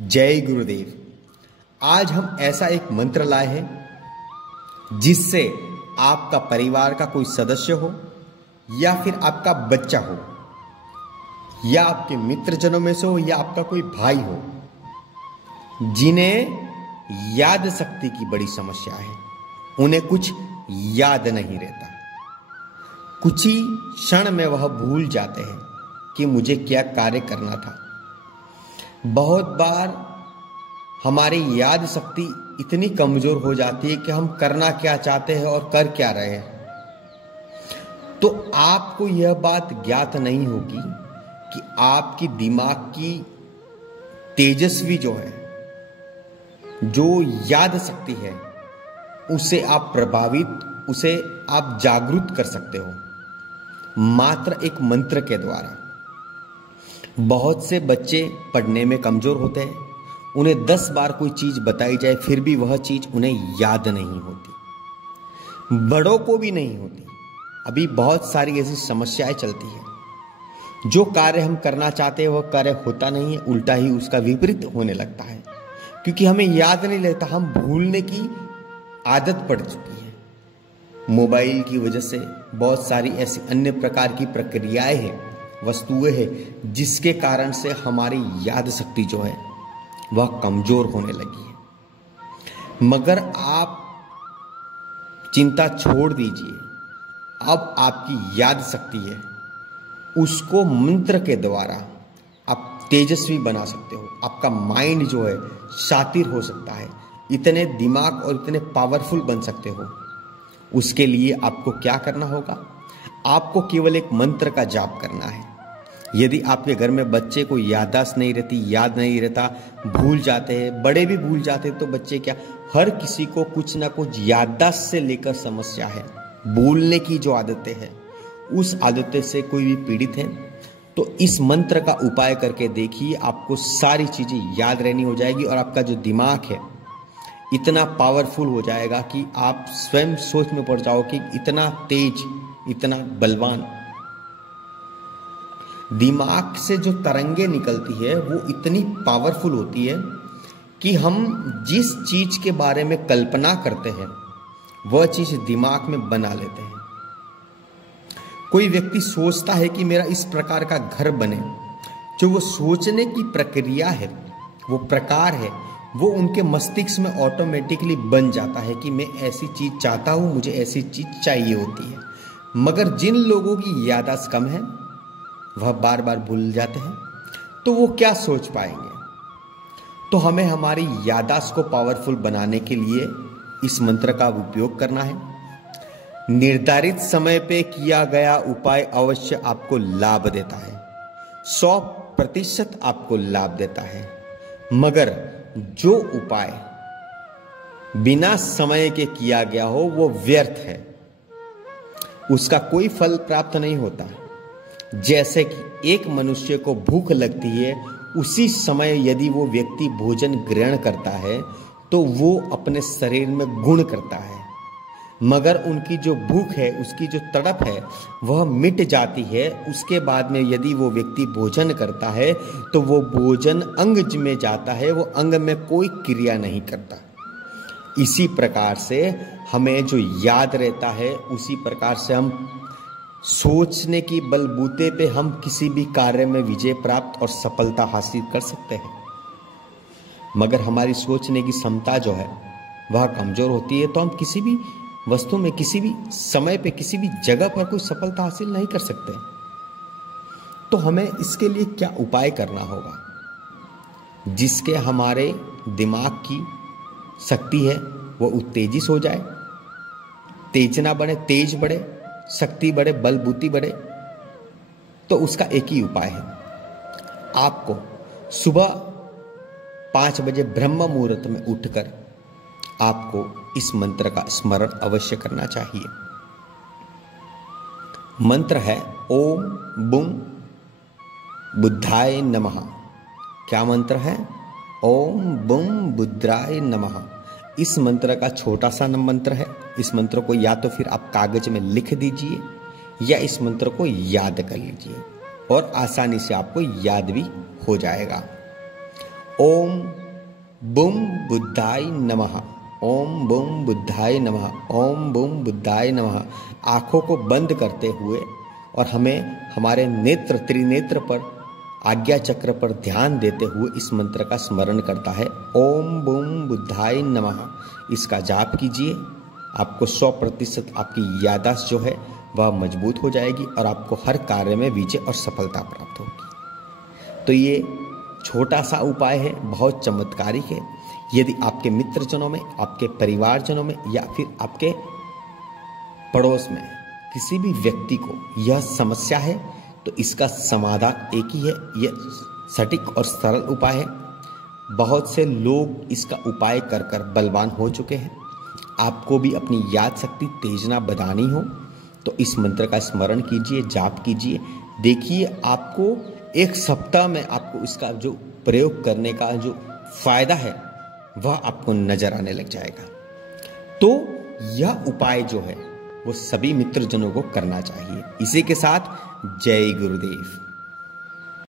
जय गुरुदेव। आज हम ऐसा एक मंत्र लाए हैं जिससे आपका परिवार का कोई सदस्य हो या फिर आपका बच्चा हो या आपके मित्रजनों में से हो या आपका कोई भाई हो जिन्हें याद शक्ति की बड़ी समस्या है, उन्हें कुछ याद नहीं रहता। कुछ ही क्षण में वह भूल जाते हैं कि मुझे क्या कार्य करना था। बहुत बार हमारी याद शक्ति इतनी कमजोर हो जाती है कि हम करना क्या चाहते हैं और कर क्या रहे हैं। तो आपको यह बात ज्ञात नहीं होगी कि आपकी दिमाग की तेजस्वी जो है, जो याद शक्ति है, उसे आप प्रभावित, उसे आप जागरूक कर सकते हो मात्र एक मंत्र के द्वारा। बहुत से बच्चे पढ़ने में कमजोर होते हैं, उन्हें 10 बार कोई चीज बताई जाए फिर भी वह चीज उन्हें याद नहीं होती, बड़ों को भी नहीं होती। अभी बहुत सारी ऐसी समस्याएं चलती है। जो कार्य हम करना चाहते हैं वह कार्य होता नहीं है, उल्टा ही उसका विपरीत होने लगता है, क्योंकि हमें याद नहीं रहता। हम भूलने की आदत पड़ चुकी है। मोबाइल की वजह से बहुत सारी ऐसी अन्य प्रकार की प्रक्रियाएं हैं, वस्तुएं हैं, जिसके कारण से हमारी याद शक्ति जो है वह कमजोर होने लगी है। मगर आप चिंता छोड़ दीजिए। अब आपकी याद शक्ति है, उसको मंत्र के द्वारा आप तेजस्वी बना सकते हो। आपका माइंड जो है शातिर हो सकता है, इतने दिमाग और इतने पावरफुल बन सकते हो। उसके लिए आपको क्या करना होगा? आपको केवल एक मंत्र का जाप करना है। यदि आपके घर में बच्चे को याददाश्त नहीं रहती, याद नहीं रहता, भूल जाते हैं, बड़े भी भूल जाते हैं, तो बच्चे क्या, हर किसी को कुछ ना कुछ याददाश्त से लेकर समस्या है। भूलने की जो आदतें हैं, उस आदतें से कोई भी पीड़ित है तो इस मंत्र का उपाय करके देखिए, आपको सारी चीजें याद रहनी हो जाएगी और आपका जो दिमाग है इतना पावरफुल हो जाएगा कि आप स्वयं सोच में पड़ जाओ कि इतना तेज, इतना बलवान। दिमाग से जो तरंगे निकलती है वो इतनी पावरफुल होती है कि हम जिस चीज के बारे में कल्पना करते हैं वह चीज दिमाग में बना लेते हैं। कोई व्यक्ति सोचता है कि मेरा इस प्रकार का घर बने, जो वो सोचने की प्रक्रिया है, वो प्रकार है, वो उनके मस्तिष्क में ऑटोमेटिकली बन जाता है कि मैं ऐसी चीज चाहता हूं, मुझे ऐसी चीज चाहिए होती है। मगर जिन लोगों की याददाश्त कम है, वह बार बार भूल जाते हैं, तो वो क्या सोच पाएंगे? तो हमें हमारी याददाश्त को पावरफुल बनाने के लिए इस मंत्र का उपयोग करना है। निर्धारित समय पे किया गया उपाय अवश्य आपको लाभ देता है, 100% आपको लाभ देता है। मगर जो उपाय बिना समय के किया गया हो वो व्यर्थ है, उसका कोई फल प्राप्त नहीं होता। जैसे कि एक मनुष्य को भूख लगती है, उसी समय यदि वो व्यक्ति भोजन ग्रहण करता है तो वो अपने शरीर में गुण करता है। मगर उनकी जो भूख है, उसकी जो तड़प है, वह मिट जाती है। उसके बाद में यदि वो व्यक्ति भोजन करता है तो वो भोजन अंग में जाता है, वो अंग में कोई क्रिया नहीं करता। इसी प्रकार से हमें जो याद रहता है, उसी प्रकार से हम सोचने की बलबूते पे हम किसी भी कार्य में विजय प्राप्त और सफलता हासिल कर सकते हैं। मगर हमारी सोचने की क्षमता जो है वह कमजोर होती है, तो हम किसी भी वस्तु में, किसी भी समय पे, किसी भी जगह पर कोई सफलता हासिल नहीं कर सकते। तो हमें इसके लिए क्या उपाय करना होगा जिसके हमारे दिमाग की शक्ति है वो उत्तेजित हो जाए, तेज ना बढ़े, तेज बढ़े, शक्ति बढ़े, बल बुद्धि बढ़े। तो उसका एक ही उपाय है। आपको सुबह 5 बजे ब्रह्म मुहूर्त में उठकर आपको इस मंत्र का स्मरण अवश्य करना चाहिए। मंत्र है ओम बुम बुद्धाय नमः। क्या मंत्र है? ओम बुम बुद्धाय नमः। इस मंत्र का छोटा सा मंत्र है। इस मंत्र को या तो फिर आप कागज में लिख दीजिए या इस मंत्र को याद कर लीजिए और आसानी से आपको याद भी हो जाएगा। ओम बुम बुद्धाय नमः, ओम बुम बुद्धाय नमः, ओम बुम बुद्धाय नमः। आँखों को बंद करते हुए और हमें हमारे नेत्र त्रिनेत्र पर आज्ञा चक्र पर ध्यान देते हुए इस मंत्र का स्मरण करता है। ओम बुम बुद्धाय नमः। इसका जाप कीजिए। आपको 100% आपकी याददाश्त जो है वह मजबूत हो जाएगी और आपको हर कार्य में विजय और सफलता प्राप्त होगी। तो ये छोटा सा उपाय है, बहुत चमत्कारिक है। यदि आपके मित्रजनों में, आपके परिवारजनों में या फिर आपके पड़ोस में किसी भी व्यक्ति को यह समस्या है तो इसका समाधान एक ही है। यह सटीक और सरल उपाय है। बहुत से लोग इसका उपाय कर कर बलवान हो चुके हैं। आपको भी अपनी याद शक्ति तेज ना बढ़ानी हो तो इस मंत्र का स्मरण कीजिए, जाप कीजिए। देखिए आपको 1 सप्ताह में आपको इसका जो प्रयोग करने का जो फायदा है वह आपको नजर आने लग जाएगा। तो यह उपाय जो है वो सभी मित्रजनों को करना चाहिए। इसी के साथ जय गुरुदेव।